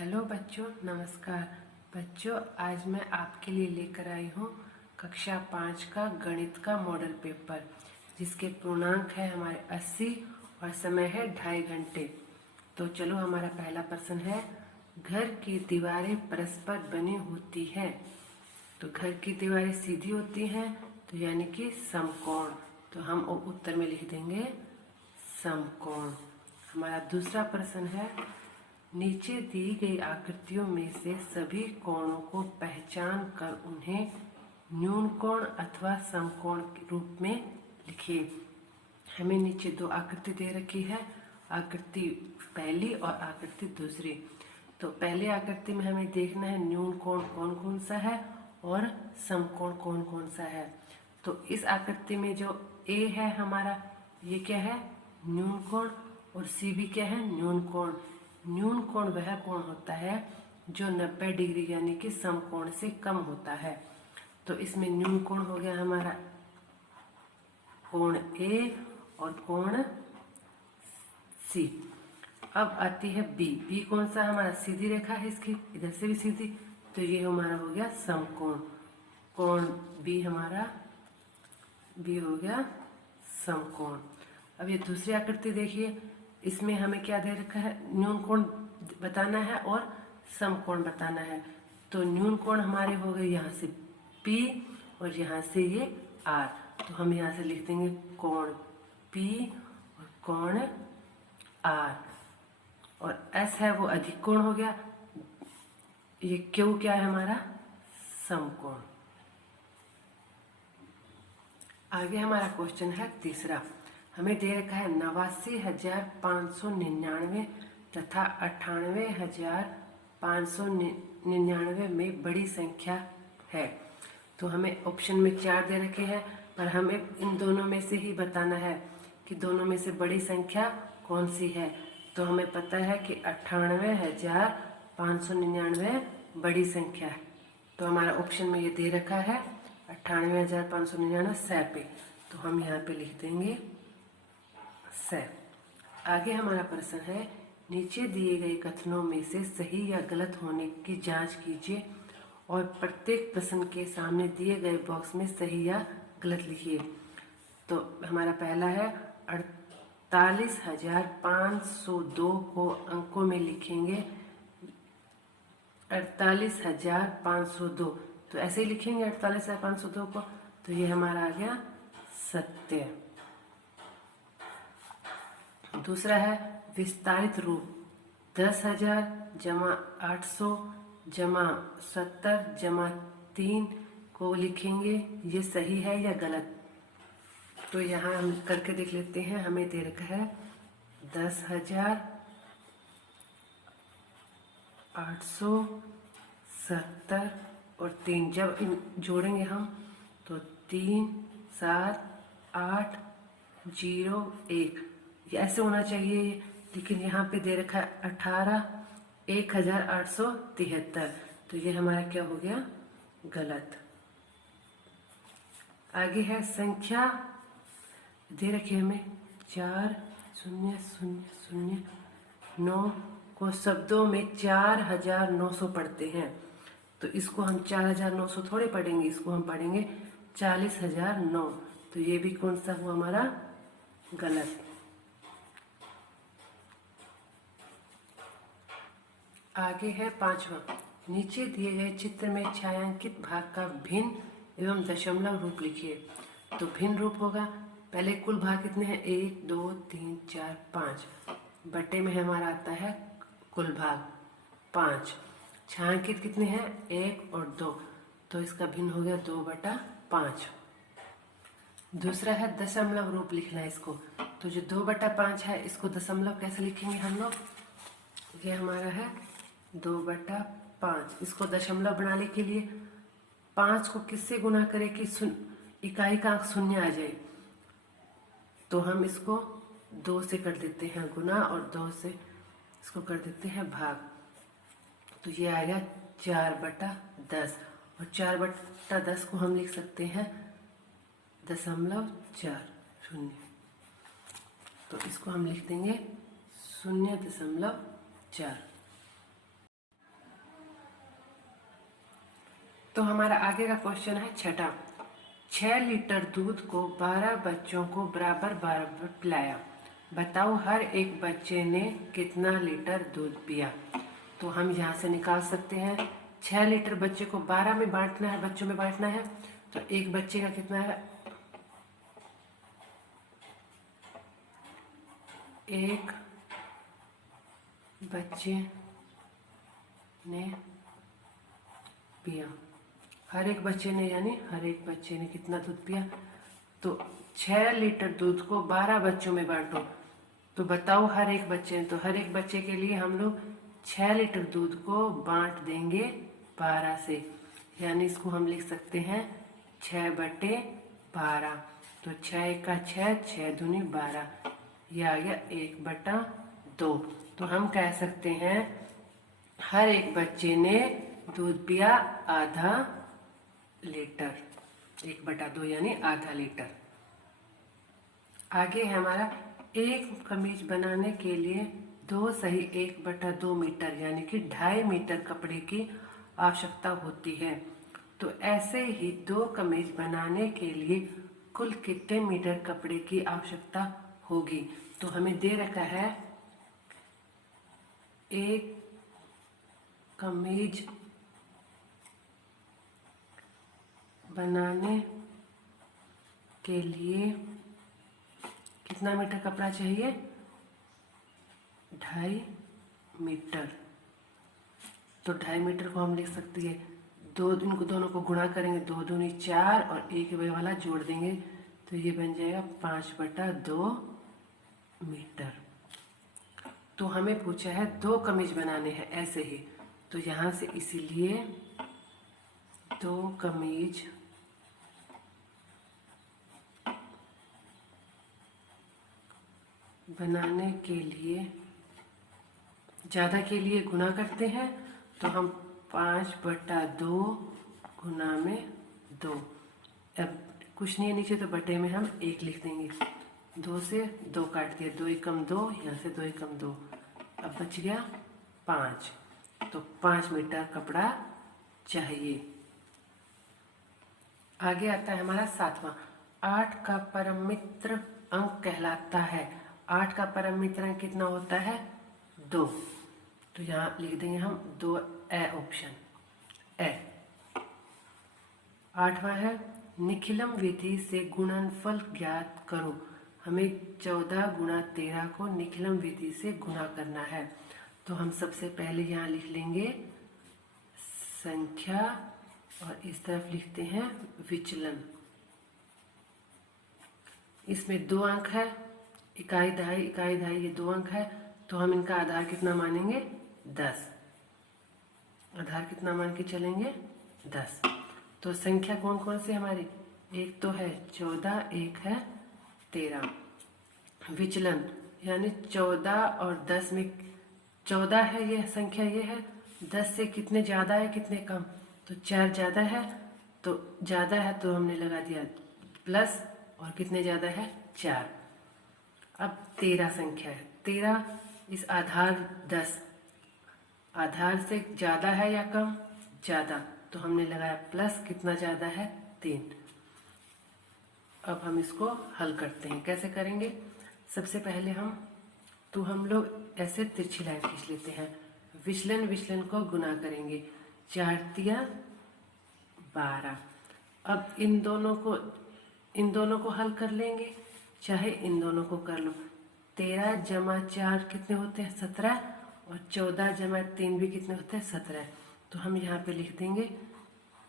Hello बच्चों, नमस्कार। बच्चों, आज मैं आपके लिए लेकर आई हूँ कक्षा 5 का गणित का मॉडल पेपर, जिसके पूर्णांक है हमारे 80 और समय है 2.5 घंटे। तो चलो, हमारा पहला प्रश्न है, घर की दीवारें परस्पर बनी होती हैं। तो घर की दीवारें सीधी होती हैं, तो यानी कि समकोण। तो हम उत्तर में लिख देंगे समकोण। हमारा दूसरा प्रश्न है, नीचे दी गई आकृतियों में से सभी कोणों को पहचान कर उन्हें न्यून कोण अथवा समकोण के रूप में लिखिए। हमें नीचे दो आकृति दे रखी है, आकृति पहली और आकृति दूसरी। तो पहले आकृति में हमें देखना है न्यून कोण कौन कौन सा है और समकोण कौन कौन सा है। तो इस आकृति में जो ए है हमारा, ये क्या है? न्यून कोण। और सी भी क्या है? न्यून कोण। न्यून कोण वह कोण होता है जो 90 डिग्री यानी कि समकोण से कम होता है। तो इसमें न्यून कोण हो गया हमारा कोण ए और कोण सी। अब आती है बी। बी कौन सा हमारा? सीधी रेखा है इसकी, इधर से भी सीधी, तो ये हमारा हो गया समकोण। कोण बी हमारा, बी हो गया समकोण। अब ये दूसरी आकृति देखिए, इसमें हमें क्या दे रखा है? न्यून कोण बताना है और समकोण बताना है। तो न्यून कोण हमारे हो गए यहाँ से P और यहाँ से ये R। तो हम यहाँ से लिख देंगे कोण P और कोण R। और S है वो अधिक कोण हो गया। ये Q क्या है हमारा? समकोण। आगे हमारा क्वेश्चन है तीसरा। हमें दे रखा है 89,599 तथा 98,599 में बड़ी संख्या है। तो हमें ऑप्शन में 4 दे रखे हैं, पर हमें इन दोनों में से ही बताना है कि दोनों में से बड़ी संख्या कौन सी है। तो हमें पता है कि 98,599 बड़ी संख्या है। तो हमारा ऑप्शन में ये दे रखा है 98,599 सै पे। तो हम यहाँ पे लिख देंगे सै। आगे हमारा प्रश्न है, नीचे दिए गए कथनों में से सही या गलत होने की जांच कीजिए और प्रत्येक प्रश्न के सामने दिए गए बॉक्स में सही या गलत लिखिए। तो हमारा पहला है 48,502 को अंकों में लिखेंगे 48,502। तो ऐसे ही लिखेंगे 48,502 को। तो ये हमारा आ गया सत्य। दूसरा है विस्तारित रूप 10,000 जमा 800 जमा 70 जमा 3 को लिखेंगे, ये सही है या गलत? तो यहाँ हम करके देख लेते हैं। हमें दे रखा है 10,000 800 70 और 3। जब इन जोड़ेंगे हम तो 3 7 8 0 1, ये ऐसे होना चाहिए। लेकिन यहाँ पे दे रखा है 18,1873। तो ये हमारा क्या हो गया? गलत। आगे है संख्या दे रखी है हमें 4009 को शब्दों में 4,900 पढ़ते हैं। तो इसको हम 4,900 थोड़े पढ़ेंगे, इसको हम पढ़ेंगे 40,009। तो ये भी कौन सा हुआ हमारा? गलत। आगे है पांचवा। नीचे दिए गए चित्र में छायांकित भाग का भिन्न एवं दशमलव रूप लिखिए। तो भिन्न रूप होगा, पहले कुल भाग कितने हैं? 1 2 3 4 5। बटे में हमारा आता है कुल भाग 5। छायांकित कितने हैं? 1 और 2। तो इसका भिन्न हो गया 2/5। दूसरा है दशमलव रूप लिखना है इसको। तो जो 2/5 है, इसको दशमलव कैसे लिखेंगे हम लोग? ये हमारा है 2/5। इसको दशमलव बनाने के लिए 5 को किससे गुना करें कि इकाई का अंक शून्य आ जाए? तो हम इसको 2 से कर देते हैं गुना और 2 से इसको कर देते हैं भाग। तो ये आएगा 4/10। और 4/10 को हम लिख सकते हैं 0.40। तो इसको हम लिख देंगे 0.4। तो हमारा आगे का क्वेश्चन है छठा। 6 लीटर दूध को 12 बच्चों को बराबर बराबर पिलाया, बताओ हर एक बच्चे ने कितना लीटर दूध पिया। तो हम यहाँ से निकाल सकते हैं 6 लीटर बच्चे को 12 में बांटना है, बच्चों में बांटना है, तो एक बच्चे का कितना है, एक बच्चे ने पिया, हर एक बच्चे ने यानी हर एक बच्चे ने कितना दूध पिया। तो 6 लीटर दूध को 12 बच्चों में बांटो, तो बताओ हर एक बच्चे ने, तो हर एक बच्चे के लिए हम लोग 6 लीटर दूध को बांट देंगे 12 से, यानी इसको हम लिख सकते हैं 6/12। तो 6 का 6, 6 दूनी 12, यह आ गया 1/2। तो हम कह सकते हैं हर एक बच्चे ने दूध पिया आधा लीटर, 1/2 यानी आधा लीटर। आगे है हमारा एक कमीज बनाने के लिए 2 सही 1/2 मीटर यानी कि 2.5 मीटर कपड़े की आवश्यकता होती है। तो ऐसे ही 2 कमीज बनाने के लिए कुल कितने मीटर कपड़े की आवश्यकता होगी। तो हमें दे रखा है एक कमीज बनाने के लिए कितना मीटर कपड़ा चाहिए, 2.5 मीटर। तो 2.5 मीटर को हम लिख सकते हैं, इनको दोनों को गुणा करेंगे, 2 दूनी 4 और एक वाला जोड़ देंगे, तो ये बन जाएगा 5/2 मीटर। तो हमें पूछा है 2 कमीज बनाने हैं ऐसे ही, तो यहाँ से इसीलिए 2 कमीज बनाने के लिए, ज़्यादा के लिए गुना करते हैं, तो हम 5/2 गुना में 2, अब कुछ नहीं है नीचे तो बटे में हम 1 लिख देंगे, 2 से 2 काट दिया, 2 एकम 2, यहाँ से 2 एकम 2, अब बच गया 5। तो 5 मीटर कपड़ा चाहिए। आगे आता है हमारा 7वां। 8 का परम मित्र अंक कहलाता है। 8 का परम मित्र अंक कितना होता है, 2। तो यहाँ लिख देंगे हम 2 ए, ऑप्शन ए। 8वां है निखिलम विधि से गुणनफल ज्ञात करो। हमें 14 गुणा 13 को निखिलम विधि से गुणा करना है। तो हम सबसे पहले यहाँ लिख लेंगे संख्या और इस तरफ लिखते हैं विचलन। इसमें 2 अंक है, इकाई दहाई ये 2 अंक है, तो हम इनका आधार कितना मानेंगे, 10। आधार कितना मान के चलेंगे, 10। तो संख्या कौन कौन सी हमारी, एक तो है 14, एक है 13। विचलन यानी 14 और 10 में 14 है ये संख्या, ये है 10 से कितने ज़्यादा है कितने कम, तो 4 ज़्यादा है, तो ज़्यादा है तो हमने लगा दिया प्लस, और कितने ज़्यादा है 4। अब 13 संख्या है, 13 इस आधार 10 आधार से ज़्यादा है या कम, ज़्यादा, तो हमने लगाया प्लस, कितना ज़्यादा है 3। अब हम इसको हल करते हैं, कैसे करेंगे, सबसे पहले हम लोग ऐसे तिरछी लाइन खींच लेते हैं, विचलन को गुना करेंगे, 4 तिया 12। अब इन दोनों को हल कर लेंगे, चाहे इन दोनों को कर लो। 13 जमा 4 कितने होते हैं, 17, और 14 जमा 3 भी कितने होते हैं, 17। तो हम यहाँ पे लिख देंगे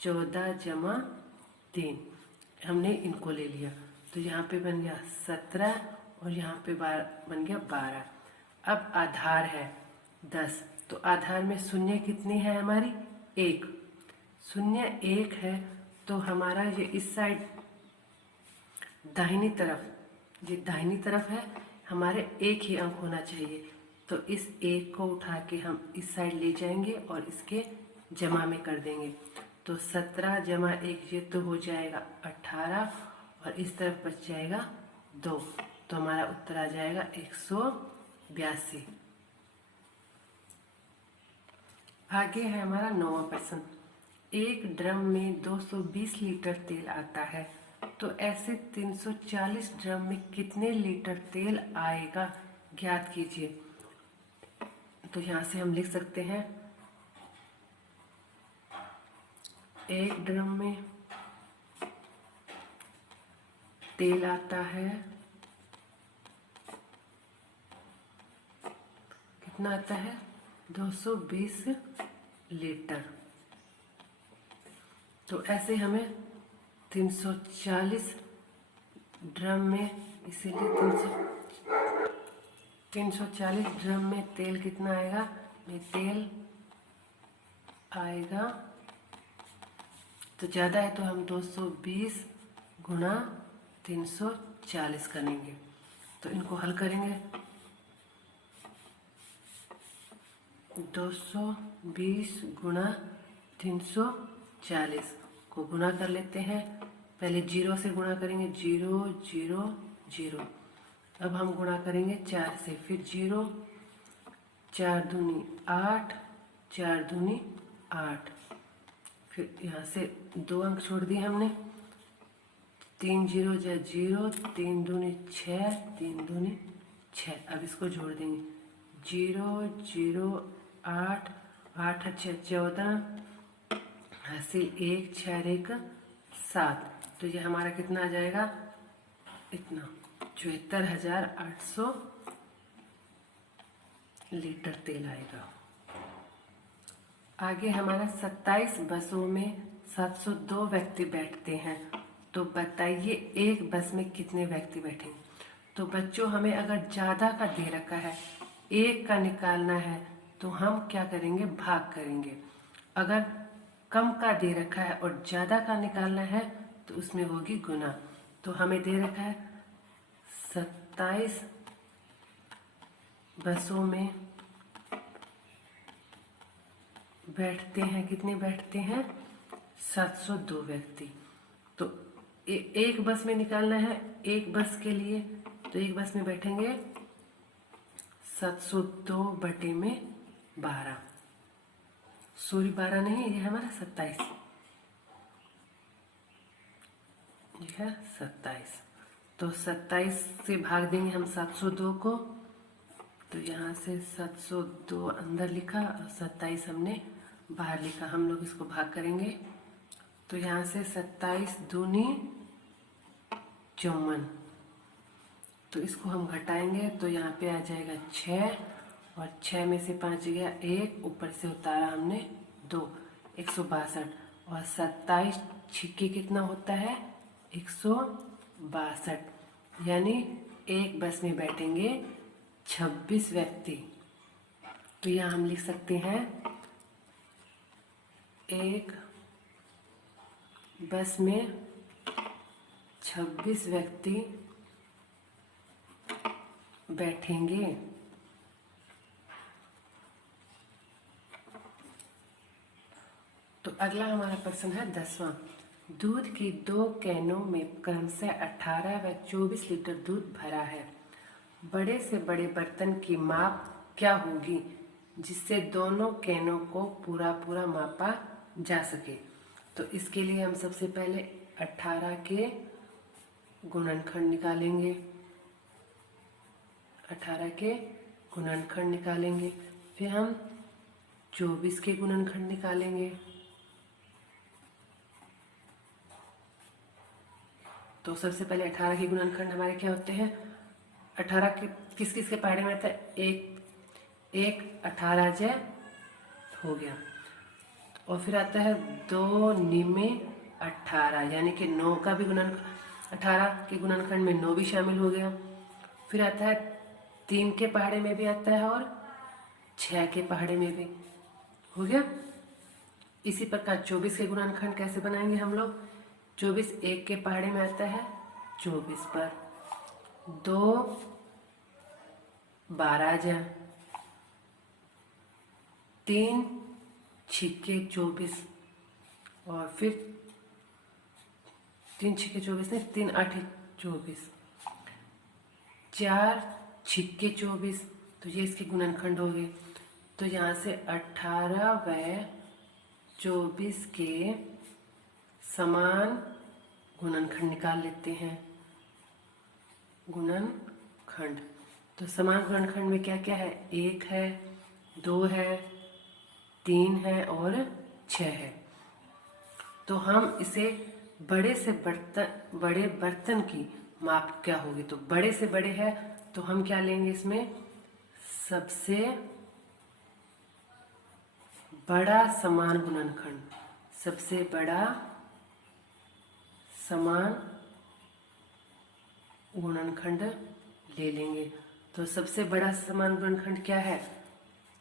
14 जमा 3, हमने इनको ले लिया, तो यहाँ पे बन गया 17 और यहाँ पे बन गया 12। अब आधार है 10, तो आधार में शून्य कितनी है हमारी, 1। शून्य 1 है, तो हमारा ये इस साइड दाहिनी तरफ है, हमारे 1 ही अंक होना चाहिए, तो इस 1 को उठा के हम इस साइड ले जाएंगे और इसके जमा में कर देंगे, तो 17 जमा 1 ये तो हो जाएगा 18, और इस तरफ बच जाएगा 2, तो हमारा उत्तर आ जाएगा 182। आगे है हमारा 9वां प्रश्न। एक ड्रम में 220 लीटर तेल आता है, तो ऐसे 340 ड्रम में कितने लीटर तेल आएगा ज्ञात कीजिए। तो यहाँ से हम लिख सकते हैं एक ड्रम में तेल आता है, कितना आता है 220 लीटर। तो ऐसे हमें 340 ड्रम में, इसीलिए 340 ड्रम में तेल कितना आएगा, ये तेल आएगा, तो ज़्यादा है तो हम 220 गुणा 340 करेंगे। तो इनको हल करेंगे, 220 गुणा 340 को गुणा कर लेते हैं। पहले 0 से गुणा करेंगे, 0 0 0। अब हम गुणा करेंगे 4 से, फिर 0, 4 दूनी 8, 4 दूनी 8, फिर यहाँ से 2 अंक छोड़ दिए हमने, 3 0 जा 0, 3 दूनी 6, 3 दूनी 6। अब इसको जोड़ देंगे, 0 0 8, 8 अच्छे 14, हासिल 1, 6 1 7। तो ये हमारा कितना आ जाएगा, इतना 74,800 लीटर तेल आएगा। आगे हमारा 27 बसों में 702 व्यक्ति बैठते हैं, तो बताइए एक बस में कितने व्यक्ति बैठेंगे। तो बच्चों हमें अगर ज़्यादा का दे रखा है, एक का निकालना है, तो हम क्या करेंगे, भाग करेंगे। अगर कम का दे रखा है और ज़्यादा का निकालना है तो उसमें होगी गुना। तो हमें दे रखा है 27 बसों में बैठते हैं, कितने बैठते हैं 702 व्यक्ति। तो एक बस में निकालना है, एक बस के लिए, तो एक बस में बैठेंगे 702 बटे में 12, सॉरी 12 नहीं, ये हमारा 27, ये है 27। तो 27 से भाग देंगे हम 702 को, तो यहाँ से 702 अंदर लिखा और 27 हमने बाहर लिखा। हम लोग इसको भाग करेंगे, तो यहाँ से 27 दूनी 54, तो इसको हम घटाएंगे तो यहाँ पे आ जाएगा 6, और 6 में से 5 गया 1, ऊपर से उतारा हमने 2, 162, और 27 छिक्के कितना होता है 162, यानी एक बस में बैठेंगे 26 व्यक्ति। तो यहाँ हम लिख सकते हैं एक बस में 26 व्यक्ति बैठेंगे। तो अगला हमारा प्रश्न है 10वां। दूध की 2 कैनों में क्रमशः 18 व 24 लीटर दूध भरा है। बड़े से बड़े बर्तन की माप क्या होगी जिससे दोनों कैनों को पूरा पूरा मापा जा सके। तो इसके लिए हम सबसे पहले 18 के गुणनखंड निकालेंगे, 18 के गुणनखंड निकालेंगे, फिर हम 24 के गुणनखंड निकालेंगे। तो सबसे पहले 18 के गुणनखंड हमारे क्या होते हैं, 18 के किस किस के पहाड़े में आता है, एक 18 जय हो गया, और फिर आता है 2 निमे 18, यानी कि 9 का भी गुणन, 18 के गुणनखंड में 9 भी शामिल हो गया। फिर आता है 3 के पहाड़े में भी आता है और 6 के पहाड़े में भी हो गया। इसी प्रकार 24 के गुणनखंड कैसे बनाएंगे हम लोग, 24 1 के पहाड़े में आता है 24 पर, 2 12 जा, 3 छिक्के 24, और फिर 3 छिक्के 24 नहीं, 3 8 24, 4 छिक्के 24, तो ये इसके गुणनखंड हो गए। तो यहाँ से 18 व 24 के समान गुणनखंड निकाल लेते हैं। गुणनखंड, तो समान गुणनखंड में क्या क्या है? 1 है, 2 है, 3 है और 6 है। तो हम इसे बड़े बर्तन की माप क्या होगी? तो बड़े से बड़े है तो हम क्या लेंगे? इसमें सबसे बड़ा समान गुणनखंड, सबसे बड़ा समान गुणनखंड ले लेंगे। तो सबसे बड़ा समान गुणनखंड क्या है?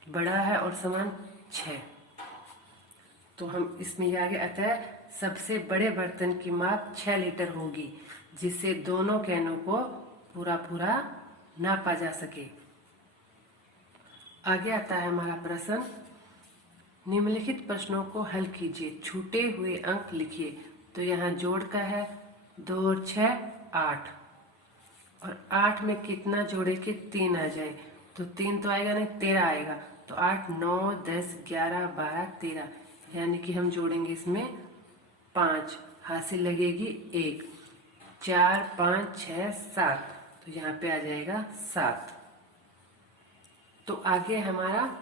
बड़ा है और समान 6। तो हम इसमें ये आगे आता है सबसे बड़े बर्तन की माप 6 लीटर होगी, जिससे दोनों कैनों को पूरा पूरा नापा जा सके। आगे आता है हमारा प्रश्न, निम्नलिखित प्रश्नों को हल कीजिए, छूटे हुए अंक लिखिए। तो यहाँ जोड़ का है 2 और 6 8, और 8 में कितना जोड़े कि 3 आ जाए? तो 3 तो आएगा नहीं, 13 आएगा। तो 8 9 10 11 12 13, यानी कि हम जोड़ेंगे इसमें 5, हासिल लगेगी 1, 4 5 6 7, तो यहाँ पे आ जाएगा 7। तो आगे हमारा,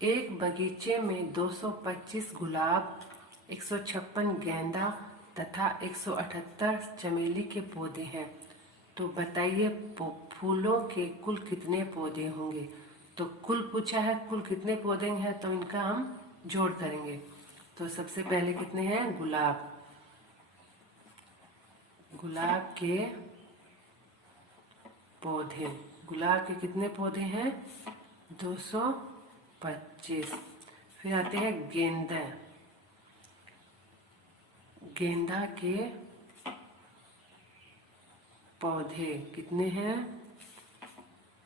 एक बगीचे में 225 गुलाब, 156 गेंदा तथा 178 चमेली के पौधे हैं। तो बताइए फूलों के कुल कितने पौधे होंगे? तो कुल पूछा है, कुल कितने पौधे हैं, तो इनका हम जोड़ करेंगे। तो सबसे पहले कितने हैं? गुलाब, गुलाब के पौधे, गुलाब के कितने पौधे हैं? 225। फिर आते हैं गेंदा, गेंदा के पौधे कितने हैं?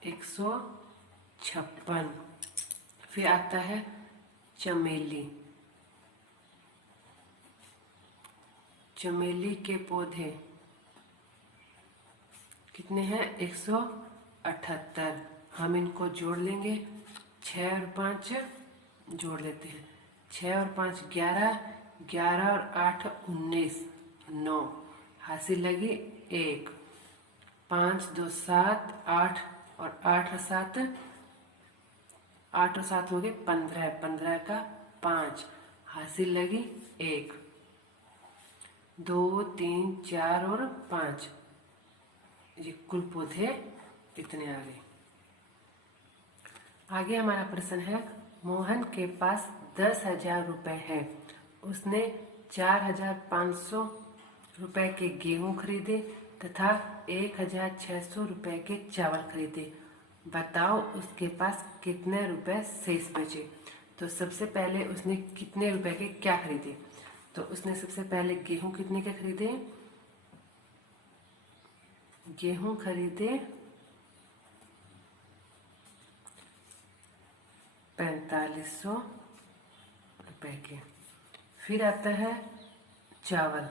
156। फिर आता है चमेली, चमेली के पौधे कितने हैं? 178। हम इनको जोड़ लेंगे, 6 और 5 जोड़ लेते हैं, 6 और 5 11, 11 और 8 19, 9, हासिल लगी 1, 5 2 7 8, और 8 और 7, 8 और 7 हो गए 15, 15 का 5, हासिल लगी 1, 2 3 4 और 5, ये कुल पौधे इतने आ गए। आगे हमारा प्रश्न है, मोहन के पास 10,000 रुपये है, उसने 4,500 रुपये के गेहूं खरीदे तथा 1,600 रुपये के चावल खरीदे, बताओ उसके पास कितने रुपए शेष बचे? तो सबसे पहले उसने कितने रुपए के क्या खरीदे? तो उसने सबसे पहले गेहूं कितने के खरीदे? गेहूं खरीदे 4500 रुपए के। फिर आता है चावल,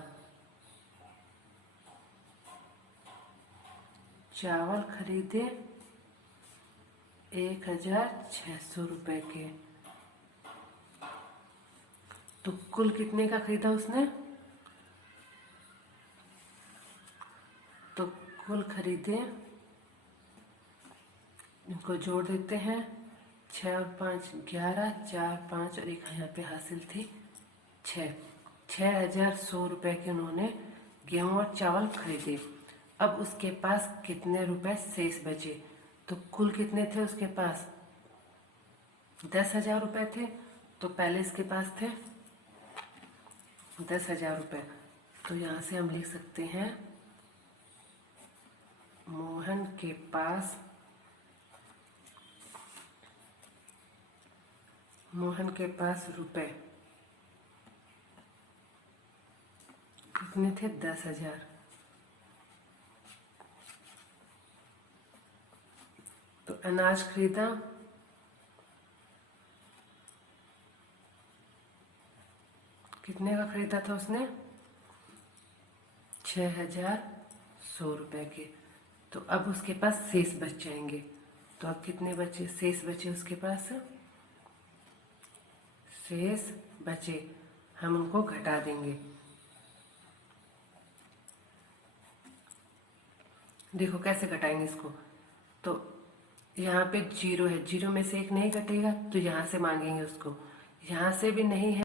चावल खरीदे 1,600 रुपए के। तो कुल कितने का खरीदा उसने? तो कुल खरीदे, इनको जोड़ देते हैं, 6 और 5 11, 4 5 और 1 यहाँ पे हासिल थी 6, 6,100 रुपये के उन्होंने गेहूं और चावल खरीदे। अब उसके पास कितने रुपए शेष बचे? तो कुल कितने थे उसके पास? 10,000 रुपये थे। तो पहले इसके पास थे 10,000 रुपये। तो यहाँ से हम लिख सकते हैं, मोहन के पास रुपए कितने थे? 10,000। तो अनाज खरीदा, कितने का खरीदा था उसने? 6,100 रुपये के। तो अब उसके पास शेष बच जाएंगे। तो अब कितने शेष बचे उसके पास? शेष बचे हम उनको घटा देंगे। देखो कैसे घटाएंगे इसको। तो यहाँ पे 0 है, 0 में से 1 नहीं घटेगा तो यहाँ से मांगेंगे उसको, यहाँ से भी नहीं है